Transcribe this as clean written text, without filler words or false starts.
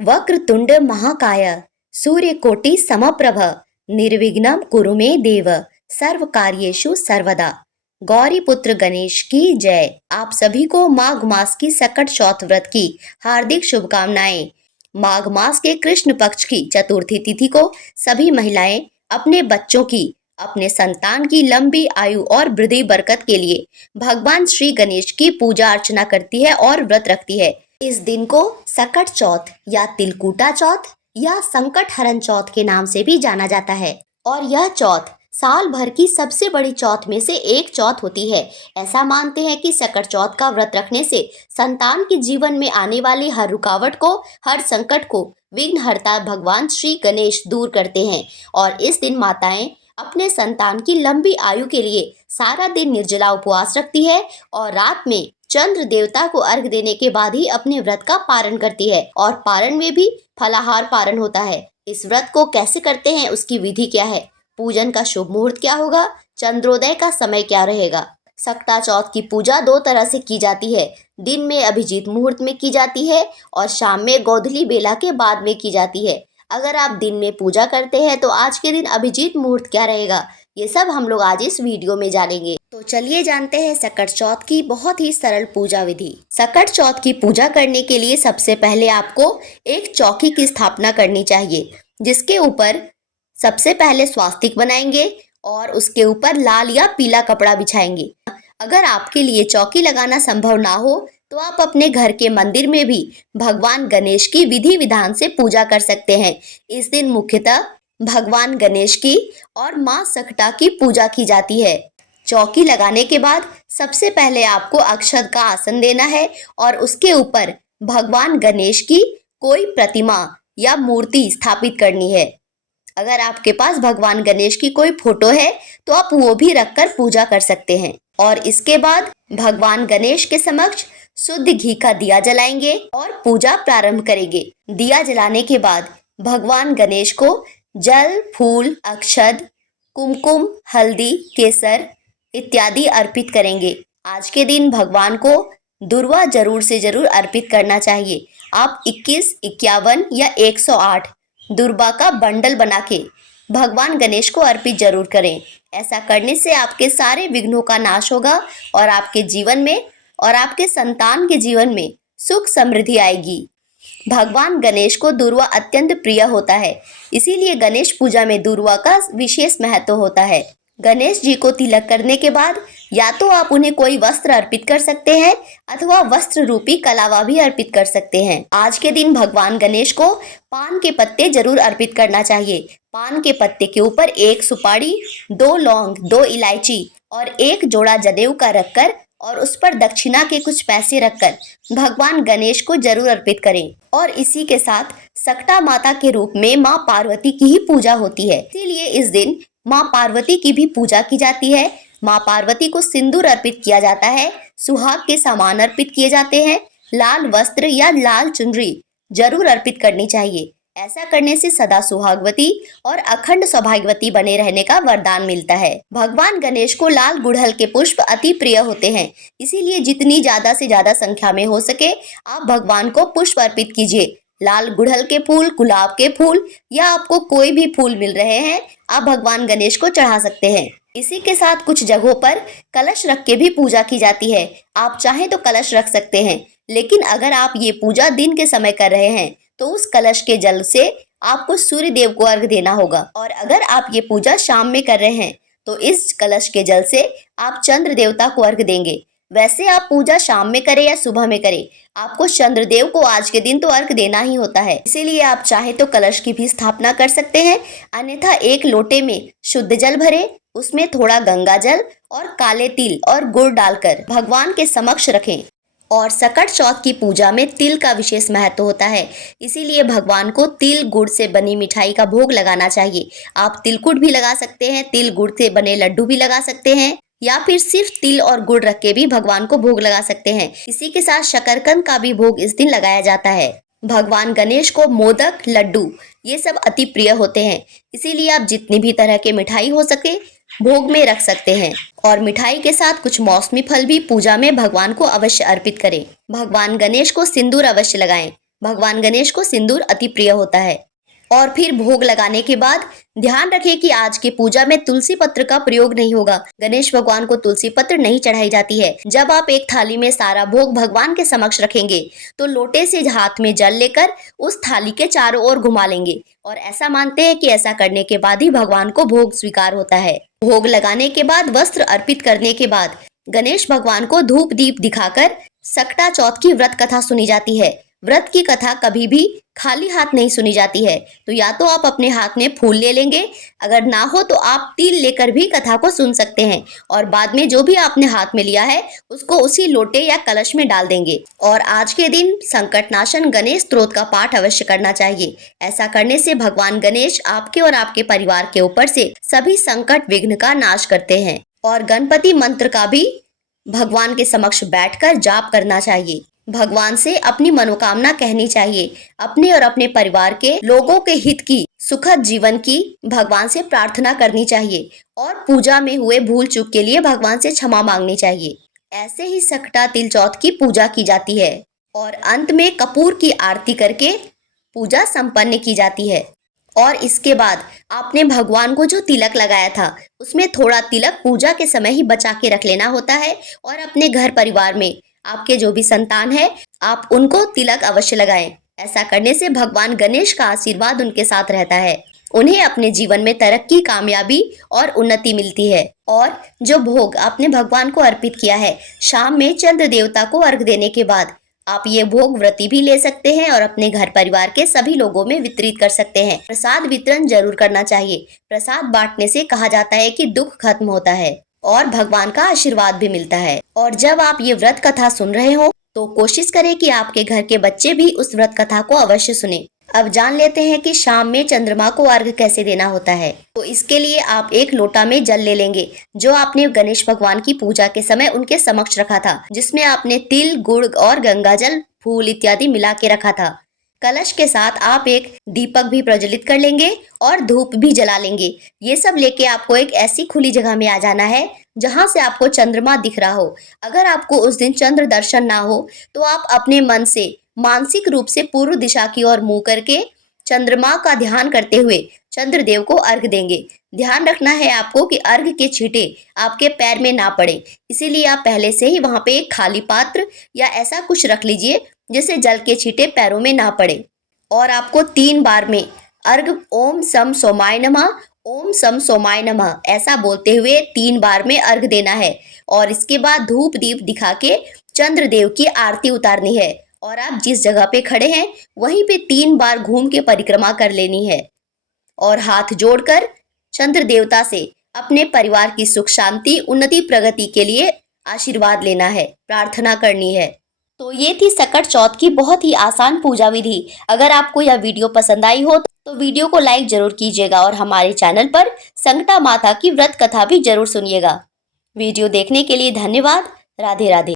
वक्रतुंड महाकाय सूर्यकोटि समप्रभ निर्विघ्नं कुरु मे देव सर्व कार्येषु सर्वदा। गौरी पुत्र गणेश की जय। आप सभी को माघ मास की सकट चौथ व्रत की हार्दिक शुभकामनाएं। माघ मास के कृष्ण पक्ष की चतुर्थी तिथि को सभी महिलाएं अपने बच्चों की, अपने संतान की लंबी आयु और वृद्धि बरकत के लिए भगवान श्री गणेश की पूजा अर्चना करती है और व्रत रखती है। इस दिन को सकट चौथ या तिलकुटा चौथ या संकट हरण चौथ के नाम से भी जाना जाता है और यह चौथ साल भर की सबसे बड़ी चौथ में से एक चौथ होती है। ऐसा मानते हैं कि सकट चौथ का व्रत रखने से संतान के जीवन में आने वाली हर रुकावट को, हर संकट को विघ्नहर्ता भगवान श्री गणेश दूर करते हैं और इस दिन माताएं अपने संतान की लंबी आयु के लिए सारा दिन निर्जला उपवास रखती है और रात में चंद्र देवता को अर्घ देने के बाद ही अपने व्रत का पारण करती है और पारण में भी फलाहार पारण होता है। इस व्रत को कैसे करते हैं, उसकी विधि क्या है, पूजन का शुभ मुहूर्त क्या होगा, चंद्रोदय का समय क्या रहेगा। सकटा चौथ की पूजा दो तरह से की जाती है। दिन में अभिजीत मुहूर्त में की जाती है और शाम में गोधूली बेला के बाद में की जाती है। अगर आप दिन में पूजा करते हैं तो आज के दिन अभिजीत मुहूर्त क्या रहेगा, ये सब हम लोग आज इस वीडियो में जानेंगे। तो चलिए जानते हैं सकट चौथ की बहुत ही सरल पूजा विधि। सकट चौथ की पूजा करने के लिए सबसे पहले आपको एक चौकी की स्थापना करनी चाहिए, जिसके ऊपर सबसे पहले स्वास्तिक बनाएंगे और उसके ऊपर लाल या पीला कपड़ा बिछाएंगे। अगर आपके लिए चौकी लगाना संभव ना हो तो आप अपने घर के मंदिर में भी भगवान गणेश की विधि विधान से पूजा कर सकते हैं। इस दिन मुख्यतः भगवान गणेश की और माँ सकटा की पूजा की जाती है। चौकी लगाने के बाद सबसे पहले आपको अक्षत का आसन देना है और उसके ऊपर भगवान गणेश की कोई प्रतिमा या मूर्ति स्थापित करनी है। अगर आपके पास भगवान गणेश की कोई फोटो है तो आप वो भी रखकर पूजा कर सकते हैं और इसके बाद भगवान गणेश के समक्ष शुद्ध घी का दिया जलाएंगे और पूजा प्रारंभ करेंगे। दिया जलाने के बाद भगवान गणेश को जल, फूल, अक्षत, कुमकुम, हल्दी, केसर इत्यादि अर्पित करेंगे। आज के दिन भगवान को दुर्वा जरूर से जरूर अर्पित करना चाहिए। आप 21, 51 या 108 दुर्वा का बंडल बना के भगवान गणेश को अर्पित जरूर करें। ऐसा करने से आपके सारे विघ्नों का नाश होगा और आपके जीवन में और आपके संतान के जीवन में सुख समृद्धि आएगी। भगवान गणेश को दुर्वा अत्यंत प्रिय होता है, इसीलिए गणेश पूजा में दुर्वा का विशेष महत्व होता है। गणेश जी को तिलक करने के बाद या तो आप उन्हें कोई वस्त्र अर्पित कर सकते हैं अथवा वस्त्र रूपी कलावा भी अर्पित कर सकते हैं। आज के दिन भगवान गणेश को पान के पत्ते जरूर अर्पित करना चाहिए। पान के पत्ते के ऊपर एक सुपारी, 2 लौंग, 2 इलायची और एक जोड़ा जनेऊ का रखकर और उस पर दक्षिणा के कुछ पैसे रखकर भगवान गणेश को जरूर अर्पित करें। और इसी के साथ सकटा माता के रूप में माँ पार्वती की ही पूजा होती है, इसीलिए इस दिन माँ पार्वती की भी पूजा की जाती है। माँ पार्वती को सिंदूर अर्पित किया जाता है, सुहाग के सामान अर्पित किए जाते हैं, लाल वस्त्र या लाल चुनरी जरूर अर्पित करनी चाहिए। ऐसा करने से सदा सुहागवती और अखंड सौभाग्यवती बने रहने का वरदान मिलता है। भगवान गणेश को लाल गुड़हल के पुष्प अति प्रिय होते हैं, इसीलिए जितनी ज्यादा से ज्यादा संख्या में हो सके आप भगवान को पुष्प अर्पित कीजिए। लाल गुड़हल के फूल, गुलाब के फूल या आपको कोई भी फूल मिल रहे हैं आप भगवान गणेश को चढ़ा सकते हैं। इसी के साथ कुछ जगहों पर कलश रख के भी पूजा की जाती है। आप चाहें तो कलश रख सकते हैं, लेकिन अगर आप ये पूजा दिन के समय कर रहे हैं तो उस कलश के जल से आपको सूर्य देव को अर्घ देना होगा और अगर आप ये पूजा शाम में कर रहे हैं तो इस कलश के जल से आप चंद्र देवता को अर्घ देंगे। वैसे आप पूजा शाम में करें या सुबह में करें, आपको चंद्रदेव को आज के दिन तो अर्घ देना ही होता है। इसीलिए आप चाहे तो कलश की भी स्थापना कर सकते हैं, अन्यथा एक लोटे में शुद्ध जल भरे, उसमें थोड़ा गंगा जल और काले तिल और गुड़ डालकर भगवान के समक्ष रखें। और सकट चौथ की पूजा में तिल का विशेष महत्व होता है, इसीलिए भगवान को तिल गुड़ से बनी मिठाई का भोग लगाना चाहिए। आप तिलकुट भी लगा सकते हैं, तिल गुड़ से बने लड्डू भी लगा सकते हैं या फिर सिर्फ तिल और गुड़ रख के भी भगवान को भोग लगा सकते हैं। इसी के साथ शकरकंद का भी भोग इस दिन लगाया जाता है। भगवान गणेश को मोदक, लड्डू ये सब अति प्रिय होते हैं, इसीलिए आप जितनी भी तरह के मिठाई हो सके भोग में रख सकते हैं और मिठाई के साथ कुछ मौसमी फल भी पूजा में भगवान को अवश्य अर्पित करें। भगवान गणेश को सिंदूर अवश्य लगाएं। भगवान गणेश को सिंदूर अति प्रिय होता है। और फिर भोग लगाने के बाद ध्यान रखें कि आज की पूजा में तुलसी पत्र का प्रयोग नहीं होगा। गणेश भगवान को तुलसी पत्र नहीं चढ़ाई जाती है। जब आप एक थाली में सारा भोग भगवान के समक्ष रखेंगे तो लोटे से हाथ में जल लेकर उस थाली के चारों ओर घुमा लेंगे और ऐसा मानते हैं कि ऐसा करने के बाद ही भगवान को भोग स्वीकार होता है। भोग लगाने के बाद वस्त्र अर्पित करने के बाद गणेश भगवान को धूप दीप दिखाकर सकटा चौथ की व्रत कथा सुनी जाती है। व्रत की कथा कभी भी खाली हाथ नहीं सुनी जाती है। तो या तो आप अपने हाथ में फूल ले लेंगे, अगर ना हो तो आप तिल लेकर भी कथा को सुन सकते हैं और बाद में जो भी आपने हाथ में लिया है उसको उसी लोटे या कलश में डाल देंगे। और आज के दिन संकटनाशन गणेश स्तोत्र का पाठ अवश्य करना चाहिए। ऐसा करने से भगवान गणेश आपके और आपके परिवार के ऊपर से सभी संकट विघ्न का नाश करते हैं। और गणपति मंत्र का भी भगवान के समक्ष बैठकर जाप करना चाहिए। भगवान से अपनी मनोकामना कहनी चाहिए। अपने और अपने परिवार के लोगों के हित की, सुखद जीवन की भगवान से प्रार्थना करनी चाहिए और पूजा में हुए भूल चूक के लिए भगवान से क्षमा मांगनी चाहिए। ऐसे ही सकटा तिल चौथ की पूजा की जाती है और अंत में कपूर की आरती करके पूजा संपन्न की जाती है। और इसके बाद आपने भगवान को जो तिलक लगाया था उसमें थोड़ा तिलक पूजा के समय ही बचा के रख लेना होता है और अपने घर परिवार में आपके जो भी संतान है आप उनको तिलक अवश्य लगाएं। ऐसा करने से भगवान गणेश का आशीर्वाद उनके साथ रहता है। उन्हें अपने जीवन में तरक्की, कामयाबी और उन्नति मिलती है। और जो भोग आपने भगवान को अर्पित किया है, शाम में चंद्र देवता को अर्घ देने के बाद आप ये भोग व्रती भी ले सकते हैं और अपने घर परिवार के सभी लोगों में वितरित कर सकते हैं। प्रसाद वितरण जरूर करना चाहिए। प्रसाद बांटने से कहा जाता है कि दुख खत्म होता है और भगवान का आशीर्वाद भी मिलता है। और जब आप ये व्रत कथा सुन रहे हो तो कोशिश करें कि आपके घर के बच्चे भी उस व्रत कथा को अवश्य सुने। अब जान लेते हैं कि शाम में चंद्रमा को अर्घ कैसे देना होता है। तो इसके लिए आप एक लोटा में जल ले लेंगे जो आपने गणेश भगवान की पूजा के समय उनके समक्ष रखा था, जिसमें आपने तिल, गुड़ और गंगा जल, फूल इत्यादि मिला के रखा था। कलश के साथ आप एक दीपक भी प्रज्वलित कर लेंगे और धूप भी जला लेंगे। ये सब लेके आपको एक ऐसी खुली जगह में आ जाना है जहां से आपको चंद्रमा दिख रहा हो। अगर आपको उस दिन चंद्र दर्शन ना हो तो आप अपने मन से मानसिक रूप से पूर्व दिशा की ओर मुंह करके चंद्रमा का ध्यान करते हुए चंद्रदेव को अर्घ देंगे। ध्यान रखना है आपको कि अर्घ के छींटे आपके पैर में ना पड़े, इसीलिए आप पहले से ही वहां पे एक खाली पात्र या ऐसा कुछ रख लीजिए जिससे जल के छींटे पैरों में ना पड़े। और आपको 3 बार में अर्घ ओम सम सोमाय नमः, ओम सम सोमाय नमः ऐसा बोलते हुए 3 बार में अर्घ देना है। और इसके बाद धूप दीप दिखा के चंद्रदेव की आरती उतारनी है और आप जिस जगह पे खड़े हैं वहीं पे 3 बार घूम के परिक्रमा कर लेनी है और हाथ जोड़कर चंद्र देवता से अपने परिवार की सुख शांति, उन्नति, प्रगति के लिए आशीर्वाद लेना है, प्रार्थना करनी है। तो ये थी सकट चौथ की बहुत ही आसान पूजा विधि। अगर आपको यह वीडियो पसंद आई हो तो वीडियो को लाइक जरूर कीजिएगा और हमारे चैनल पर संकटा माता की व्रत कथा भी जरूर सुनिएगा। वीडियो देखने के लिए धन्यवाद। राधे राधे।